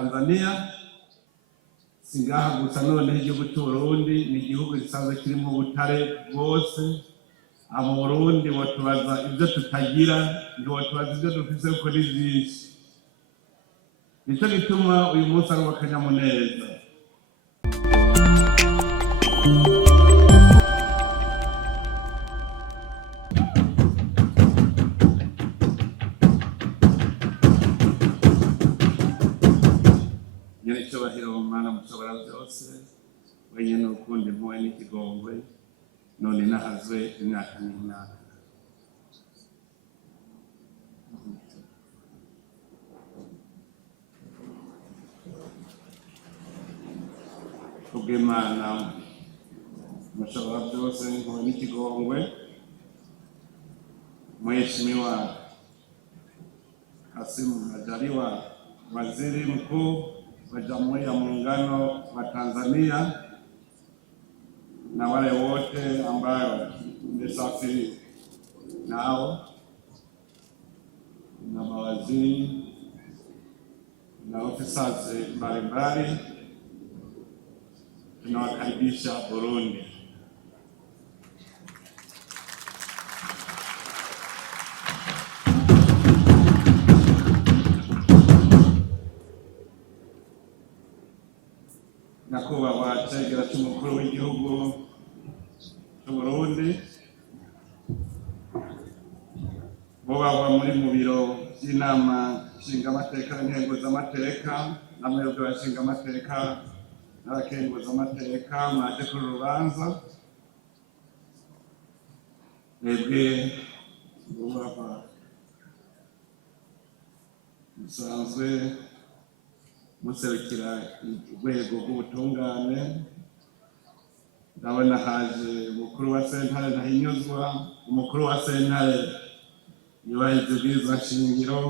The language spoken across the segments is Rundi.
Tanzania singaha gusa none igihugu cy'Uburundi ni igihugu gisanzwe kirimo ubutare bwose abo Burundi watubaza ibyo tutagira ntiwatubaza ibyo dufise kuko ni byinshi nicyo gituma uyu munsi ari akanyamuneza Mana mushobora byose wenyine ukundi impuhwe n'ikigongwe none nahazwe imyaka n'imyaka kubw'Imana mushobora byose impuhwe n'ikigongwe Mheshimiwa Hasan Majaliwa Waziri Mkuu wa Jamhuri ya Muungano wa Tanzania na wale wote ambao mmesafiri nao na mawaziri na ofisa mbalimbali, tunawakaribisha Burundi. Nyakubahwa Cegera cy'umukuru w'igihugu cy'Uburundi baba muri mu biro by'inama nshingamateka n'inkenguzamateka n'amahirwe y'abashingamateka n'abakenguzamateka mwaje kuri urubanza mwebwe bubahwa musanzwe muserukira urwego rw'ubutungane ndabona haje umukuru wa sentare Ntahinyuzwa umukuru wa sentare yubahiriza ubwirizwa shingiro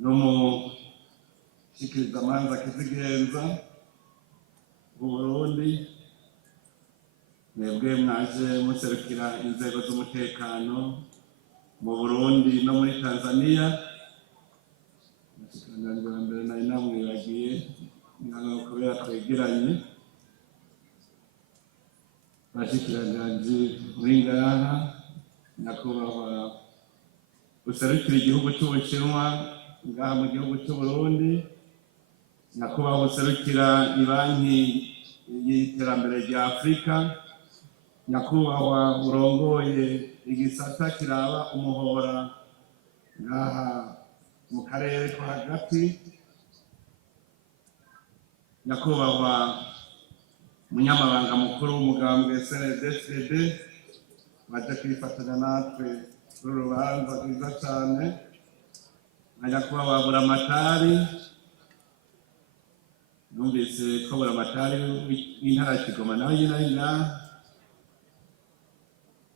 n'umushikirizamanza Kizigenza mu Burundi mwebwe mwaje muserukira inzego z'umutekano mu Burundi no muri Tanzania mbere nari namwibagiye kubera twegeranye bashikiranganje muri ngaha nyakubahwa userukira igihugu cy'Ubushinwa ngaha mu gihugu cy'Uburundi nyakubahwa userukira ibanki y'iterambere rya Afurika nyakubahwa urongoye igisata kiraba umuhora ngaha mu karere ko hagati nyakubahwa munyamabanga mukuru w'umugambwe CNDD-FDD baje kwifatanya natwe kuri urubanza rwiza cyane na nyakubahwa Buramatari numvise ko Buramatari w'intara ya Kigoma nawe nyina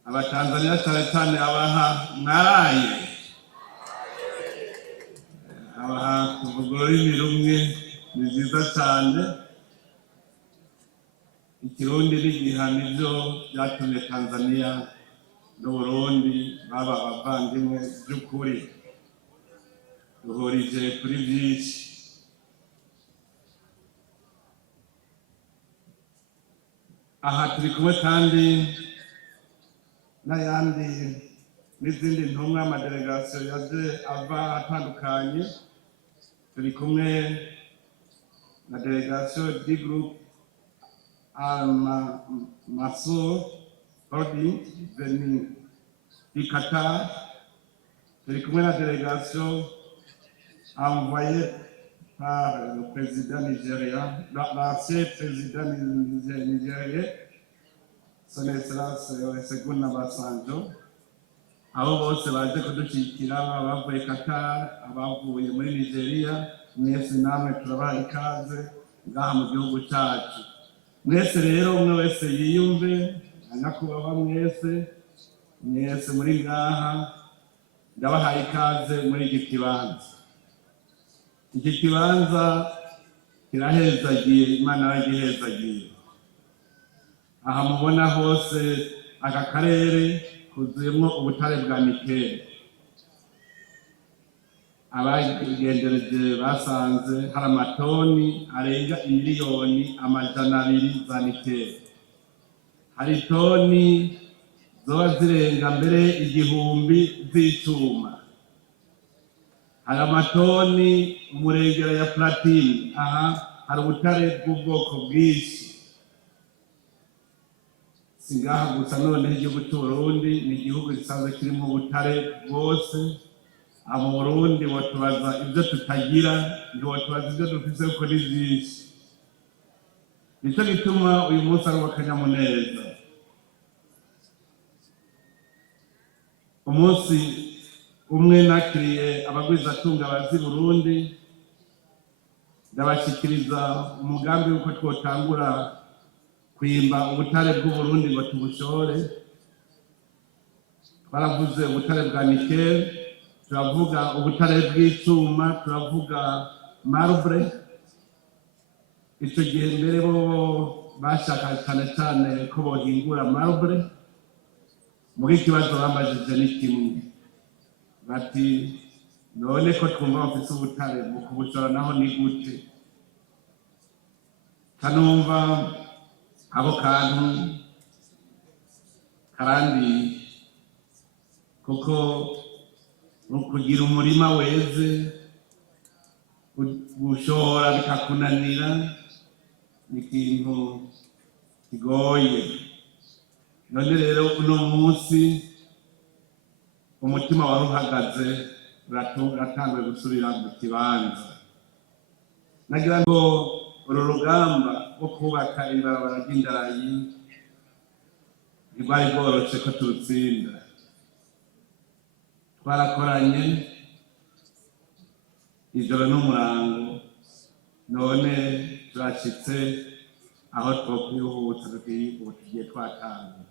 abatanzania cyane abaha mwaraye abaha kuvugurura imirumwe ni byiza cyane ikirundi n'igihano ibyo byatumye Tanzania n'Uburundi baba abavandimwe by'ukuri duhurije kuri byinshi aha turi kumwe kandi n'ayandi n'izindi ntumwa amadelegasiyo yaje ava atandukanye turi kumwe na delegation du groupe Al-Masour Holding venu du Qatar turi kumwe na délégation envoyée par le président nigérien, l'ancien président nigérien, son excellence Olusegun Obasanjo. Abo bose baje kudushyigikira abavuye Qatar, abavuye muri Nigeria, mwese namwe turabaha ikaze ngaha mu gihugu cyacu. Mwese rero umwe wese yiyumve, nyakubahwa mwese muri ngaha ndabahaye ikaze muri iki kibanza. Iki kibanza kirahezagiye, Imana yagihezagiye. Aha mubona hose aka karere kuzuyemo ubutare bwa nikeli. abagendereje basanze hari amatoni arenga miliyoni 200 za nikeli, hari toni zoba zirenga mbere 1000 z'icuma, hari amatoni umurengera ya platine. Aha hari ubutare bw'ubwoko bwinshi. Singaha gusa none igihugu cy'Uburundi ni igihugu gisanzwe kirimo ubutare bwose. Abo Burundi watubaza ibyo tutagira, ntiwatubaza ibyo dufise kuko ni byinshi. Nicyo gituma uyu munsi ari akanyamuneza. Umunsi umwe nakiriye abagwizatunga bazi Burundi, ndabashikiriza umugambi w'uko twotangura kwimba ubutare bw'Uburundi ngo tubushore. Twaravuze ubutare bwa nikeli, turavuga ubutare bw'icuma, turavuga marble. Icyo gihe mbere bo bashaka cyane ko bohingura marble. Muri kibazo bambajije ni kimwe, bati none ko twumva bafise ubutare mu kubushora naho ni gute? Kanumva abo kantu karandi kuko kugira umurima weze gushora bikakunanira ni ikintu kigoye. None rero uno munsi umutima wari uhagaze, uratanguye gusubira mu kibanza. Nagira ngo uru rugamba rwo kubaka ibarabara ry'indarayi rwari rworoshe ko turutsinda. Twarakoranye ijoro n'umurango, none turashitse aho twokwihutsa tugiye twatanga.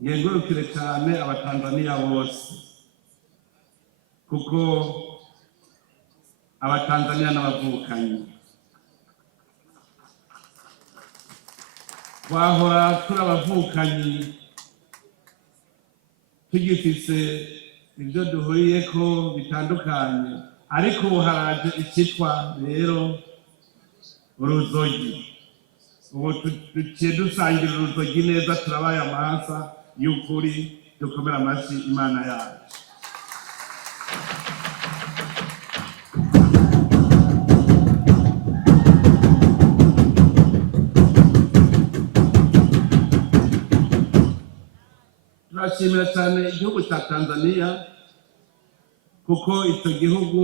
Ngengurukire cyane abatanzania bose, kuko abatanzania n'abavukanyi twahora turi abavukanyi tugifise ibyo duhuriyeko bitandukanye, ariko ubu haraje icyitwa rero uruzogi. Ubu tuciye dusangira uruzogi neza, turabaye amahasa y'ukuri. Dukomera amashyi Imana yacu. Turashimira cyane igihugu cya Tanzania, kuko icyo gihugu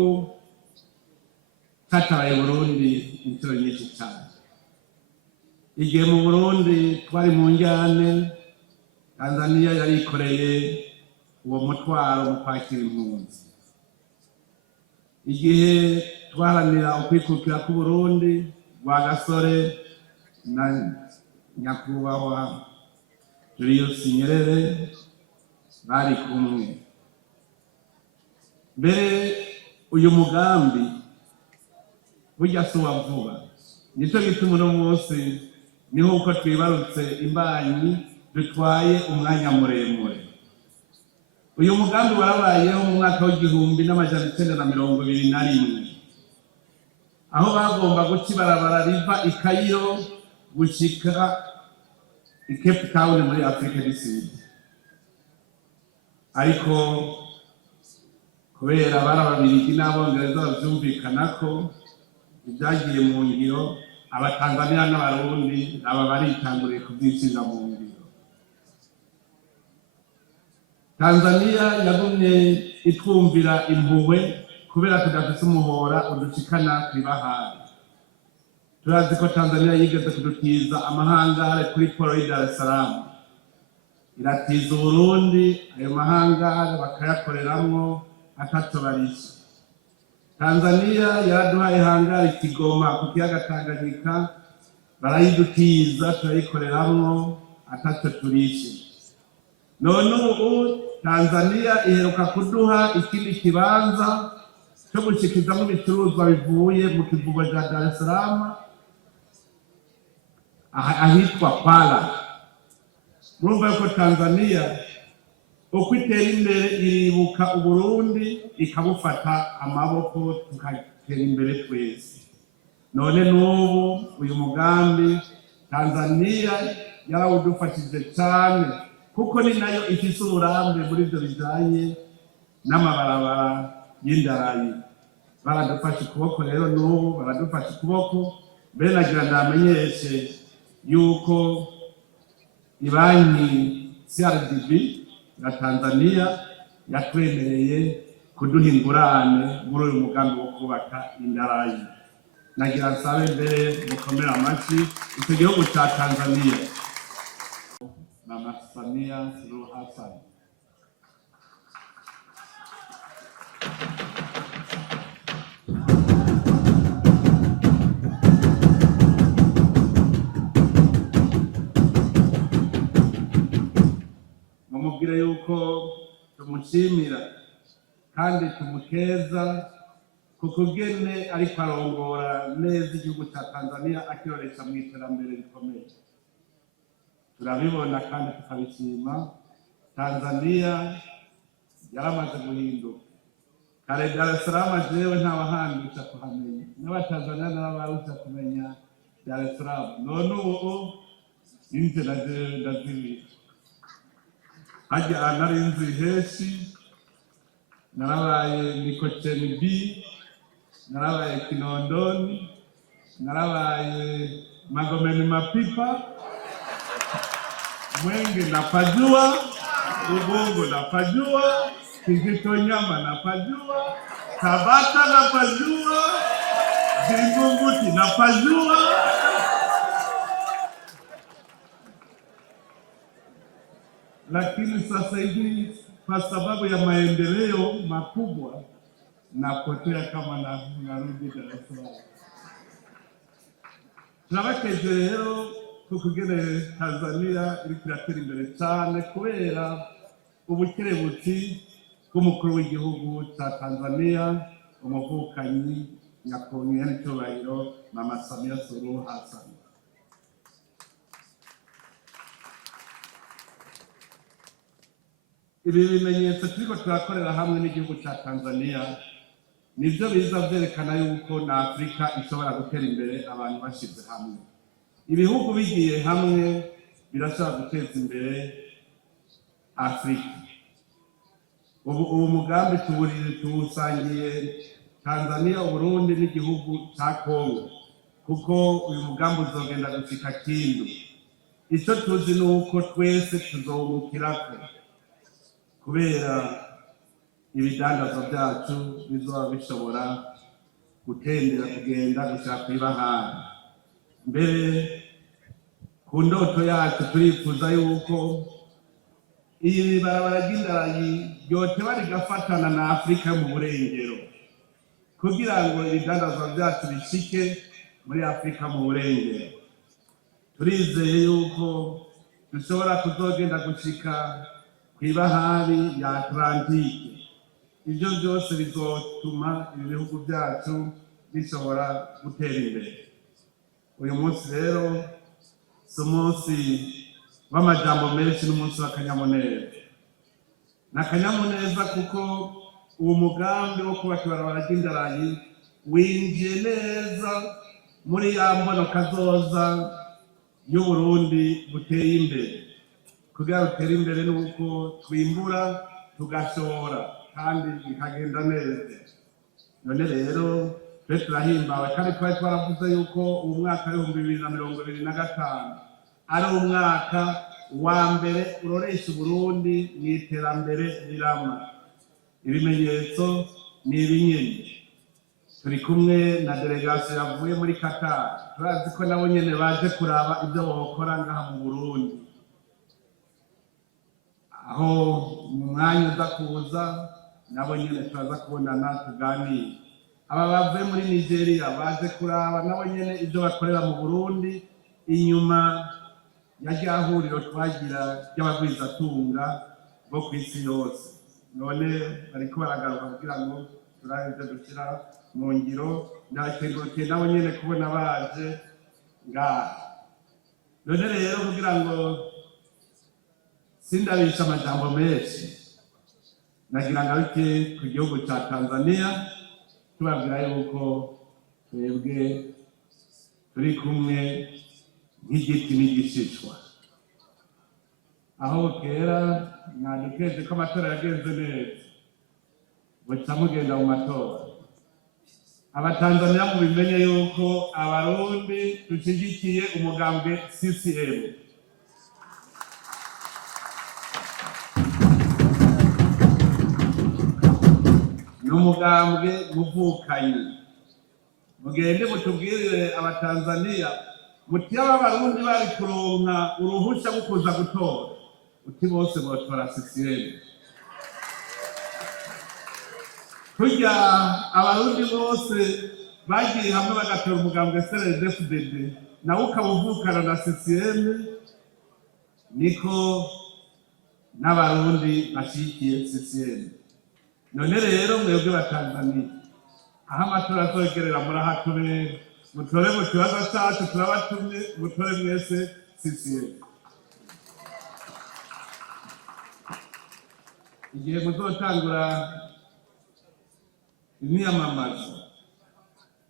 cyatabaye Burundi inshuro nyinshi cyane. Igihe mu Burundi twari mu njyane, Tanzania yarikoreye uwo mutwaro mu kwakira impunzi. Igihe twaharanira ukwikukira ku Burundi, Rwagasore na nyakubahwa Julius Nyerere bari kumwe. Mbere uyu mugambi burya si uwa vuba. Nicyo gituma uno munsi niho uko twibarutse imbanyi dutwaye umwanya muremure. Uyu mugambi warabayeho mu mwaka w'1921, aho bagomba guca ibarabara riva i Cairo gushika i Cape Town muri Afrika du Sud. Ariko kubera barababirigi n'abongereza bavyumvikanako, ibyagiye mu ngiro, abatanzania n'abarundi aba baritanguriye kubyishyira mu ngiro. Tanzania yagumye itwumvira impuhwe kubera tudafise umuhora udushikana kw'ibahari. Turazi ko Tanzania yigeze kudutiza amahangare kuri poro y'i Dar es Salaam, iratiza Uburundi, ayo mahangare bakayakoreramwo ataco barisha. Tanzania yaraduhaye hangare Kigoma ku kiyaga Tanganyika, barayidutiza turayikoreramwo ataco turishe. None ubu Tanzania iheruka kuduha ikindi kibanza cyo gushikizamo ibicuruzwa bivuye mu kivugo cya Dar es Salaam ahitwa Kwala. Murumva yuko Tanzania uko itera imbere iribuka Uburundi ikabufata amaboko tukatera imbere twese. None n'ubu uyu mugambi Tanzania yarawudufashije cyane kuko ni nayo ifise uburambe muri ibyo bijanye n'amabarabara y'indarayi. Baradufashe ukuboko rero n'ubu baradufashe ukuboko. Mbere nagira ndamenyeshe yuko ibanki CRDB na Tanzania yatwemereye kuduha ingurane muri uyu mugambi wo kubaka indarayi. Nagira nsabe mbere mukomera amashyi icyo gihugu cya Tanzania. Mama Samia Suruhu Hasan. Mumubwire yuko tumushimira kandi tumukeza kukugene ariko arongora neza igihugu cya Tanzania akiroresha mu iterambere rikomeye. Turabibona kandi tukabishima. Tanzania yaramaze guhinduka. Kare Dar es Salaam jewe ntawahandisha kuhamenya, n'abatanzania n'abarusha kumenya Dar es Salaam. None ubu inze ndazibira. Hajya nari inzu heshi, narabaye Mikocheni B, narabaye Kinondoni, narabaye Magomeni Mapipa, Mwenge napajua, Ubungo napajua, Kijitonyama napajua, Tabata napajua, Vingunguti napajua. Lakini sasa hivi kwa sababu ya maendeleo makubwa napotea kama narudi Dar es Salaam. Turabakeje rero kukugene Tanzania iri kiratera imbere cyane kubera ubukerebutsi bw'umukuru w'igihugu cya Tanzania, umuvukanyi nyakubahwa n'icyubahiro Mama Samia Suruhu Hasan. Ibi bimenyetso turiko turakorera hamwe n'igihugu cya Tanzania nibyo biza byerekana yuko na Afrika ishobora gutera imbere abantu bashize hamwe. Ibihugu bigiye hamwe birashobora guteza imbere Afrika. Ubu mugambi tuwusangiye Tanzania, Uburundi n'igihugu cya Kongo, kuko uyu mugambi uzogenda gushika Kindu. Icyo tuzi ni uko twese tuzowungukirako kubera ibidandazwa byacu bizoba bishobora gutendera kugenda gushaka kw'ibahari. Mbere ku ndoto yacu turifuza yuko iyi barabara ry'indarayi ryoteba rigafatana na Afrika mu burengero kugira ngo ibidandazwa byacu bishike muri Afrika mu burengero. Turizeye yuko dushobora kuzogenda gushika kw'ibahari ya Atlantike. Ibyo byose bizotuma ibihugu byacu bishobora gutera imbere. Uyu munsi rero si umunsi w'amajambo menshi, n'umunsi w'akanyamuneza. N'akanyamuneza kuko uwo mugambi wo kubaka ibarabara ry'indarayi winjiye neza muri ya mbono kazoza y'Uburundi buteye imbere. Kugira butere imbere nuko twimbura tugashora kandi bikagenda neza. None rero twe turahimbawe kandi twari twaravuze yuko uwo mwaka w'2025 ari umwaka wa mbere uroresha Burundi mu iterambere rirama. Ibimenyetso ni ibinyene. Turi kumwe na delegation yavuye muri Qatar, turazi ko nabo nyene baje kuraba ibyo bokora ngaha mu Burundi. Aho mu mwanya uza kuza nabo nyene turaza kubonana tuganire. Aba bavuye muri Nigeria baje kuraba nabo nyene ibyo bakorera mu Burundi inyuma ya ryahuriro twagira ry'abagwizatunga bo ku isi yose. None bariko baragaruka kugira ngo turaheze dushyira mu ngiro. Ndakengurukiye nabo nyene kubona baje ngaha. None rero kugira ngo sindabisha amajambo menshi, nagira ngaruke ku gihugu cya Tanzania tubabwira yuko twebwe turi kumwe nk'igiti n'igishishwa. Aho kera mwadukeje ko amatora yagenze neza, muca mugenda mu matora. Abatanzania mubimenye yuko abarundi dushigikiye umugambwe CCM. N'umugambwe muvukanye. Mugende mutubwirire abatanzania muti abarundi bari kuronka uruhusha rwo kuza gutora, uti bose botora CCM. Kurya abarundi bose bagiye hamwe bagatora umugambwe CNDD-FDD nawe ukabuvukana na CCM, niko n'abarundi bashigikiye CCM. None rero mwebwe batanzania, aho amatora azogerera murahatubera, mutore mu kibazo cyacu turabatumye, mutore mwese CCM. Igihe muzotangura imyamamazo,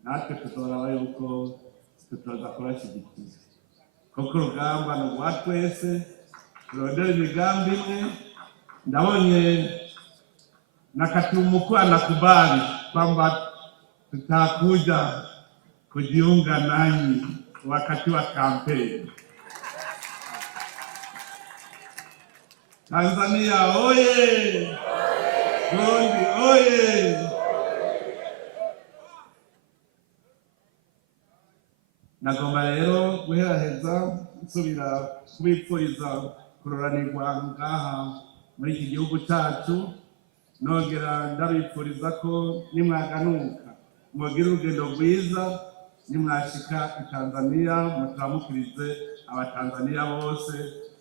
natwe tuzoraba yuko tutoza kubashyigikiye, kuko urugamba ni urwa twese, turondera imigambi imwe. Ndabonye nakatimukuwa nakubali kwamba tutakuja kujiunga nanyi wakati wa kampeni. Tanzania oye! Burundi oye! Nagomba rero guheraheza nsubira kubipfuriza kuroranirwa ngaha muri iki gihugu cyacu, nongera ndabipfuriza ko nimwaganuka mwogira urugendo rwiza, nimwashika i Tanzania mutaramukirize abatanzania bose,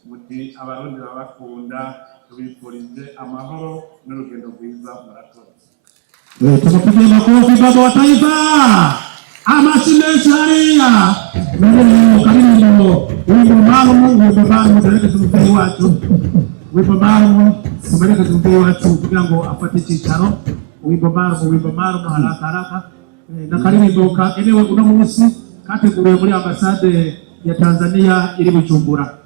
muti abarundi babakunda, tubipfurije amahoro n'urugendo rwiza. Murakoze. Tunapigia makofi baba wa taifa. Amashinesharia karibu wimbo maalum tumeleka tumtei watu, wimbo maalum tumeleka tumtei watu kugira ngo afate icyicaro. Wimbo maalum haraka na karibu ka enewe uno munsi kateguriwe muri ambasade ya Tanzania iri Bujumbura.